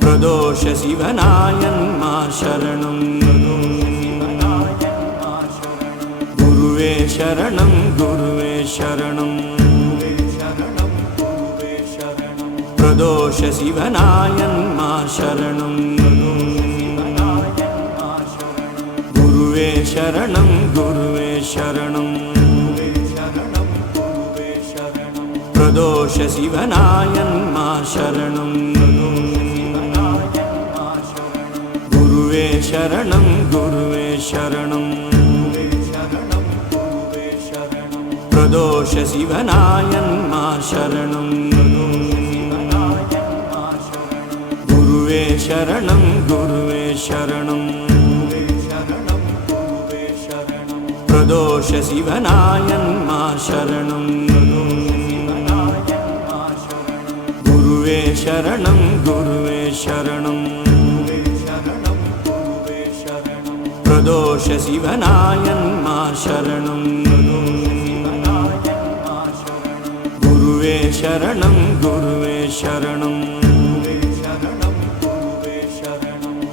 பிரதோஷ சிவனாயன்மா சரணம். குருவே சரணம் குருவே சரணம். பிரதோஷ சிவனாயன்மா சரணம். குருவே சரணம் குருவே சரணம். பிரதோஷ சிவனாயன்மா சரணம். குருவே சரணம் குருவே சரணம். பிரதோஷ சிவனாயன்மா சரணம். குருவே சரணம் குருவே சரணம். பிரதோஷ சிவனாயன்மா சரணம். குருவே சரணம் குருவே சரணம். பிரதோஷ சிவனாயன்மா சரணம். குருவே சரணம் குருவே சரணம்.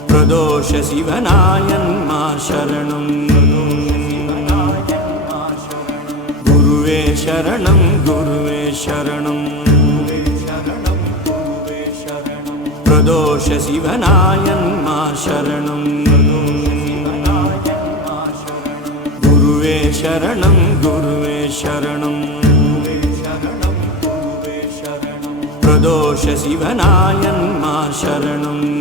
பிரதோஷ சிவனாயன்மா சரணம். குருவே சரணம் குருவே சரணம். பிரதோஷ சிவனாயன்மா சரணம். குருவே சரணம் குருவே சரணம். பிரதோஷ சிவனாயன்மா சரணம்.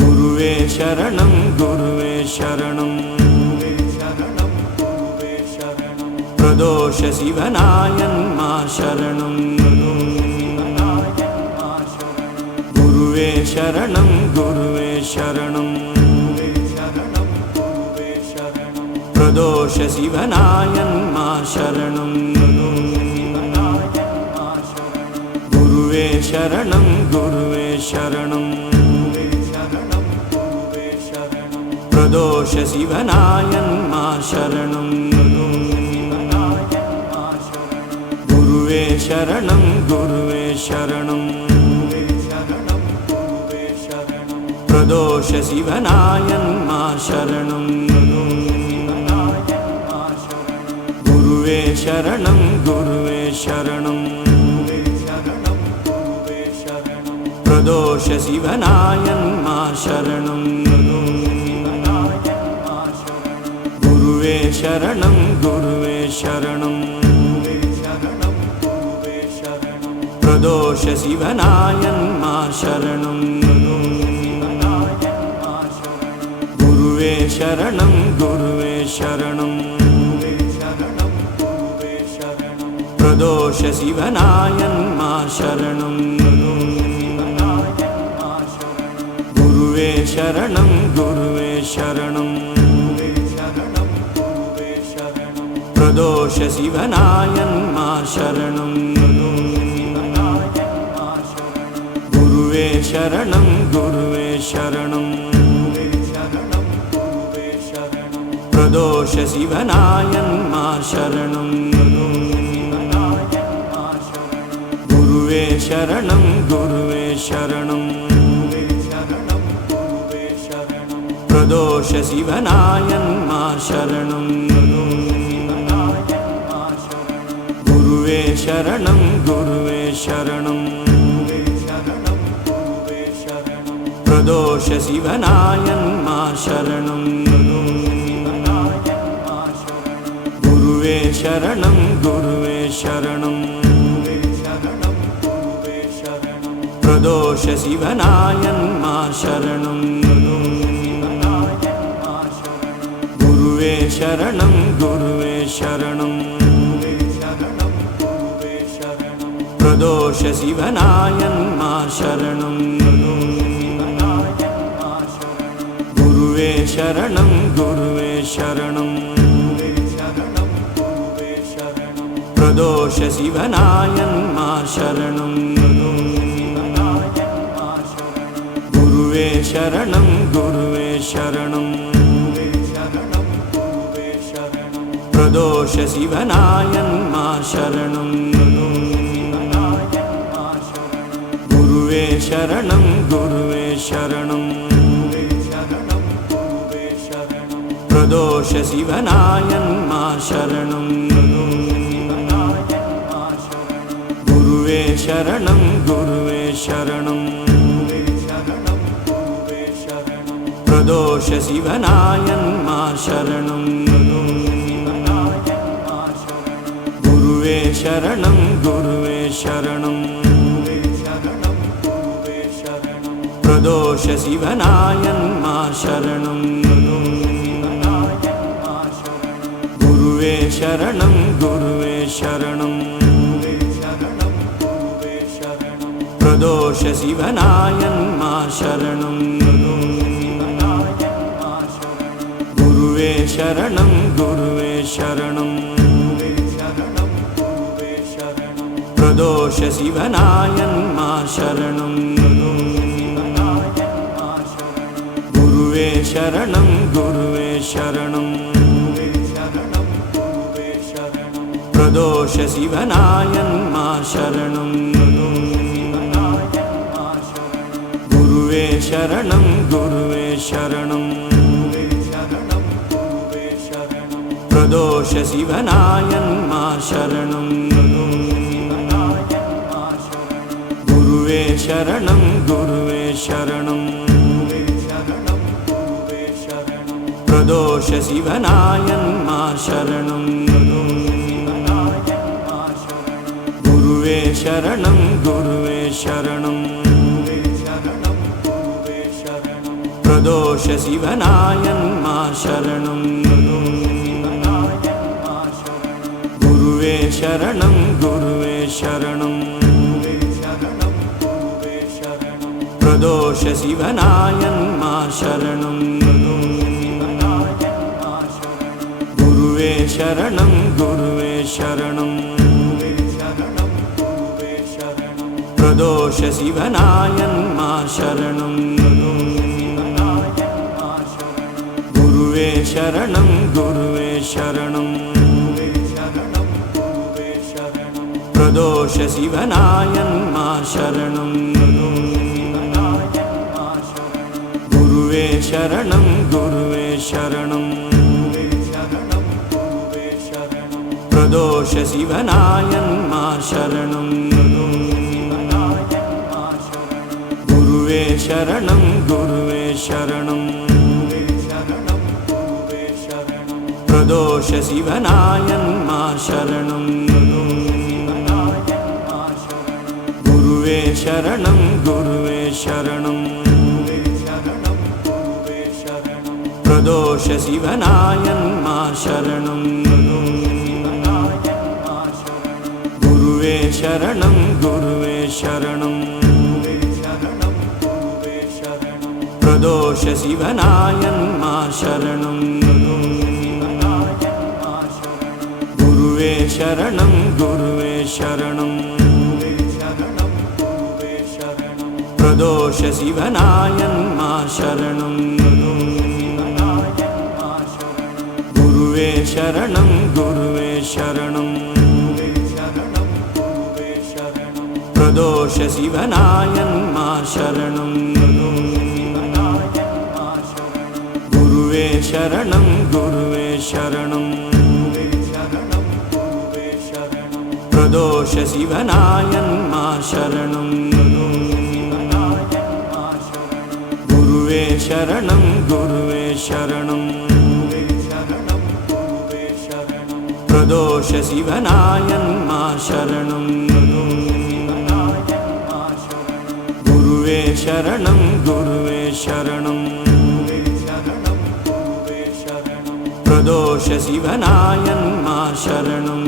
குருவே சரணம் குருவே சரணம். பிரதோஷ சிவனாயன்மா சரணம். குருவே சரணம் குருவே சரணம். பிரதோஷ சிவனாயன்மா சரணம். குருவே சரணம் குருவே சரணம். பிரதோஷ சிவனாயன்மா சரணம். குருவே சரணம் குருவே சரணம். பிரதோஷ சிவனாயன்மா சரணம். குருவே சரணம் குருவே சரணம். பிரதோஷ சிவனாயன்மா சரணம். குருவே சரணம் குருவே சரணம். பிரதோஷ சிவனாயன்மா சரணம். குருவே சரணம் குருவே சரணம். பிரதோஷ சிவனாயன்மா சரணம். குருவே சரணம் குருவே சரணம். பிரதோஷ சிவனாயன்மா சரணம். குருவே சரணம் குருவே சரணம். பிரதோஷ சிவனாயன்மா சரணம். குருவே சரணம் குருவே சரணம். பிரதோஷ சிவனாயன்மா சரணம். குருவே சரணம் குருவே சரணம். பிரதோஷ சிவனாயன்மா சரணம். குருவே சரணம் குருவே சரணம். பிரதோஷ சிவனாயன்மா சரணம். குருவே சரணம் குருவே சரணம். பிரதோஷ சிவனாயன்மா சரணம். குருவே சரணம் குருவே சரணம். பிரதோஷ சிவனாயன்மா சரணம். குருவே சரணம் குருவே சரணம். பிரதோஷ சிவனாயன்மா சரணம். गुरुवे शरणं गुरुवे शरणं प्रदोष शिवनायन्मा शरणं गुरुवे शरणं गुरुवे शरणं प्रदोष शिवनायन्मा शरणं गुरुवे शरणं गुरुवे शरणं प्रदोष शिवनायन्मा शरणं गुरुवे शरणं गुरुवे शरणं प्रदोष शिवनायन्मा शरणं गुरुवे शरणं गुरुवे शरणं प्रदोष शिवनायन्मा शरणं गुरुवे शरणं गुरुवे शरणं प्रदोष शिवनायन्मा शरणं गुरुवे शरणं गुरुवे शरणं प्रदोष शिवनायन्मा शरणं गुरुवे शरणं गुरुवे शरणं प्रदोष शिवनायन्मा शरणं गुरुवे शरणं गुरुवे शरणं प्रदोष शिवनायन्मा शरणं गुरुवे शरणं गुरुवे शरणं प्रदोष शिवनायन्मा शरणं गुरुवे शरणं गुरुवे शरणं प्रदोष शिवनायन्मा शरणं गुरुवे शरणं गुरुवे शरणं प्रदोष शिवनायन्मा शरणं गुरुवे शरणं गुरुवे शरणं प्रदोष शिवनायन्मा शरणं गुरुवे शरणं गुरुवे शरणं प्रदोष शिवनायन्मा शरणं गुरुवे शरणं गुरुवे शरणं प्रदोष शिवनायन्मा शरणं गुरुवे शरणं गुरुवे शरणं प्रदोष शिवनायन्मा शरणं गुरुवे शरणं गुरुवे शरणं प्रदोष शिवनायन्मा शरणं गुरुवे शरणं गुरुवे शरणं प्रदोष शिवनायन्मा शरणं गुरुवे शरणं गुरुवे शरणं प्रदोष शिवनायन्मा शरणं गुरुवे शरणं गुरुवे शरणं प्रदोष शिवनायन्मा शरणं गुरुवे शरणं गुरुवे शरणं प्रदोष शिवनायन्मा शरणं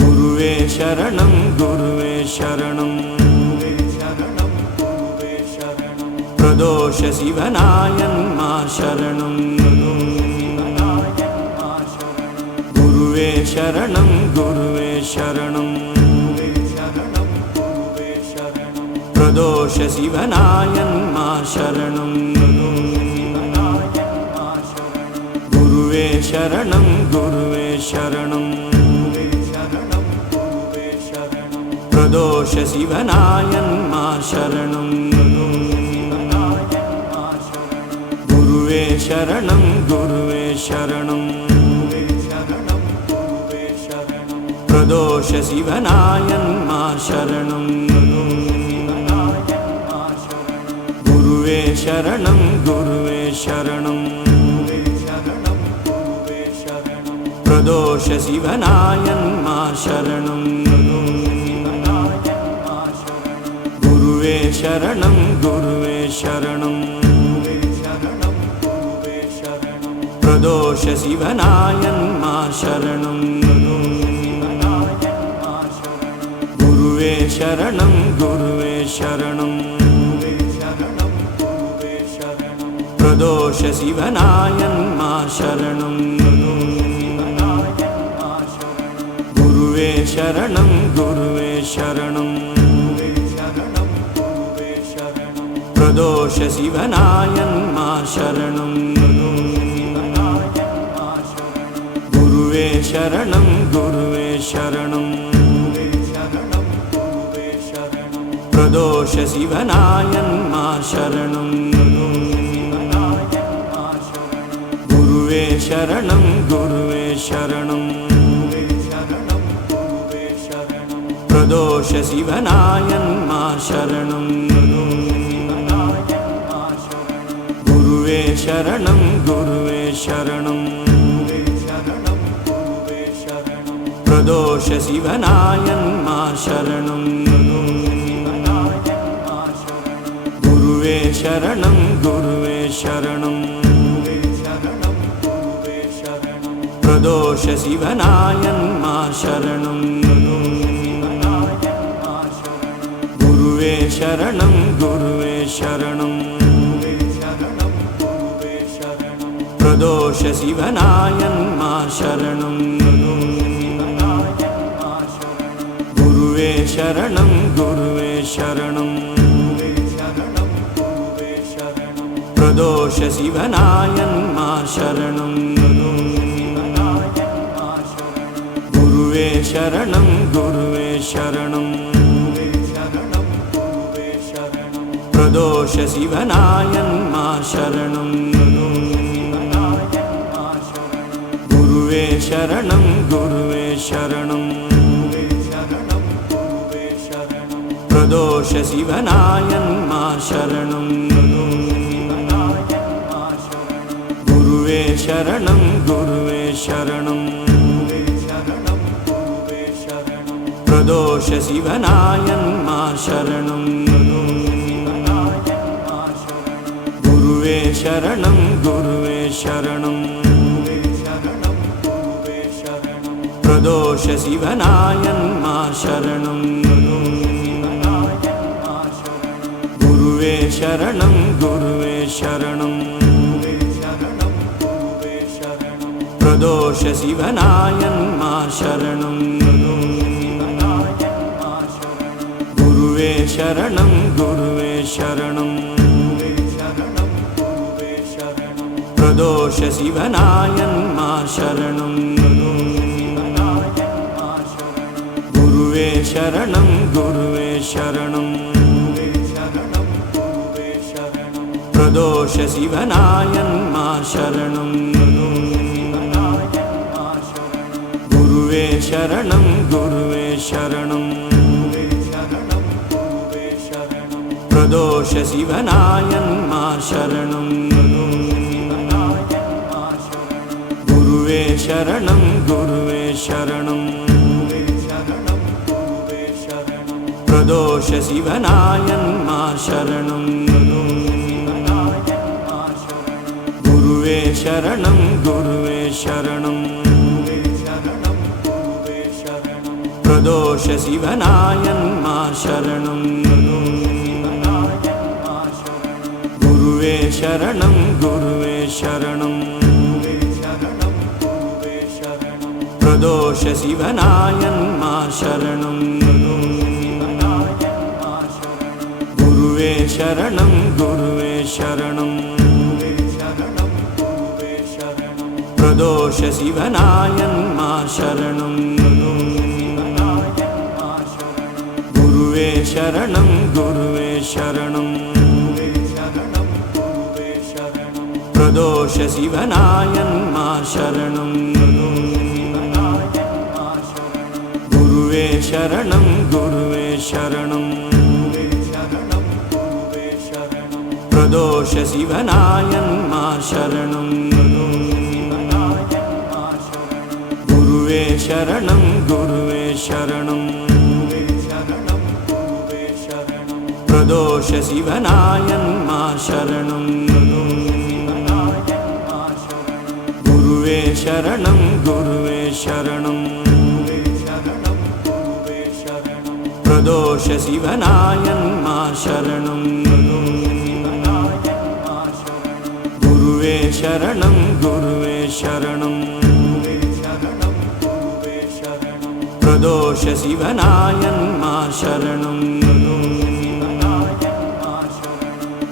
गुरुवे शरणं गुरुवे शरणं प्रदोष शिवनायन्मा शरणं गुरुवे शरणं गुरुवे शरणं प्रदोष शिवनायन्मा शरणं गुरुवे शरणं गुरुवे शरणं பிரதோஷ சிவனாயன்மா சரணம் குருவே சரணம் குருவே சரணம் பிரதோஷ சிவனாயன்மா சரணம் குருவே சரணம் குருவே சரணம் பிரதோஷ சிவனாயன்மா சரணம் குருவே சரணம் குருவே சரணம் பிரதோஷ சிவனாயன்மா சரணம் குருவே சரணம் குருவே சரணம் பிரதோஷ சிவனாயன்மா சரணம் குருவே சரணம் குருவே சரணம் பிரதோஷ சிவனாயன்மா சரணம் குருவே சரணம் குருவே சரணம் பிரதோஷ சிவனாயன்மா சரணம் குருவே சரணம் குருவே சரணம் பிரதோஷ சிவனாயன்மா சரணம் குருவே சரணம் குருவே சரணம் பிரதோஷ சிவனாயன்மா சரணம் குருவே சரணம் குருவே சரணம் பிரதோஷ சிவனாயன்மா சரணம் குருவே சரணம் குருவே சரணம் பிரதோஷ சிவனாயன்மா சரணம் குருவே சரணம் குருவே சரணம் பிரதோஷ சிவனாயன்மா சரணம் குருவே சரணம் குருவே சரணம் பிரதோஷ சிவனாயன்மா சரணம் குருவே சரணம் குருவே சரணம் பிரதோஷ சிவனாயன்மா சரணம் குருவே சரணம் குருவே சரணம் பிரதோஷ சிவனாயன்மா சரணம் குருவே சரணம் குருவே சரணம் பிரதோஷ சிவனாயன்மா சரணம் குருவே சரணம் குருவே சரணம் பிரதோஷ சிவனாயன்மா சரணம் குருவே சரணம் குருவே சரணம் பிரதோஷ சிவனாயன்மா சரணம் குருவே சரணம் குருவே சரணம் பிரதோஷ சிவனாயன்மா சரணம் குருவே சரணம் குருவே சரணம் பிரதோஷ சிவனாயன்மா சரணம் குருவே சரணம் குருவே சரணம் பிரதோஷ சிவனாயன்மா சரணம் குருவே சரணம் குருவே சரணம் பிரதோஷ சிவனாயன்மா சரணம் குருவே சரணம் குருவே சரணம் பிரதோஷ சிவனாயன்மா சரணம் குருவே சரணம் குருவே சரணம் பிரதோஷ சிவனாயன்மா சரணம் குருவே சரணம் குருவே சரணம் பிரதோஷ சிவனாயன்மா சரணம் குருவே சரணம் குருவே சரணம் பிரதோஷ சிவனாயன்மா சரணம் குருவே சரணம் குருவே சரணம் பிரதோஷ சிவனாயன்மா சரணம் குருவே சரணம் குருவே சரணம் பிரதோஷ சிவனாயன்மா சரணம் குருவே சரணம் குருவே சரணம் பிரதோஷ சிவனாயன்மா சரணம்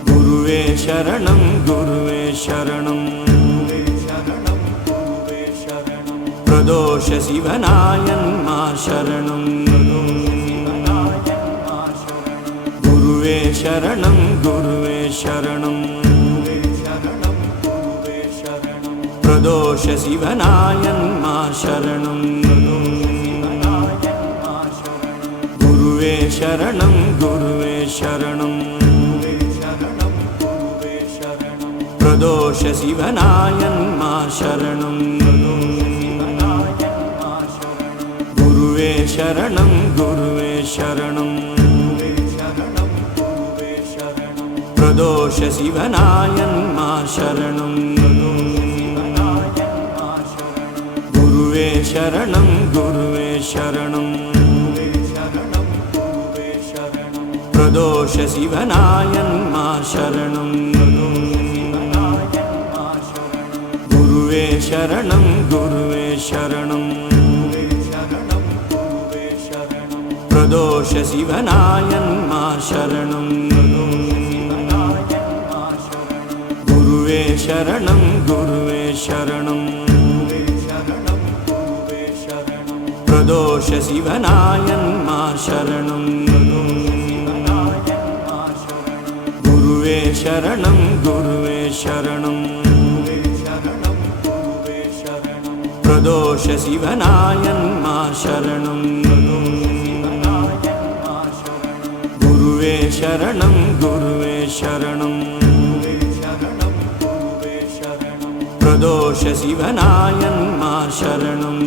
குருவே சரணம் குருவே சரணம் பிரதோஷ சிவனாயன்மா சரணம் குருவே சரணம் குருவே சரணம் பிரதோஷ சிவனாயன்மா சரணம் குருவே சரணம் குருவே சரணம் பிரதோஷ சிவனாயன்மா சரணம் குருவே சரணம் குருவே சரணம் பிரதோஷ சிவனாயன்மா சரணம் குருவே சரணம் குருவே சரணம் பிரதோஷ சிவனாயன்மா சரணம் குருவே சரணம் குருவே சரணம் பிரதோஷ சிவனாயன்மா சரணம் குருவே சரணம் குருவே சரணம் பிரதோஷ சிவனாயன்மா சரணம் குருவே சரணம் குருவே சரணம் பிரதோஷ சிவனாயன்மா சரணம் குருவே சரணம் குருவே சரணம் பிரதோஷ சிவனாயன்மா சரணம்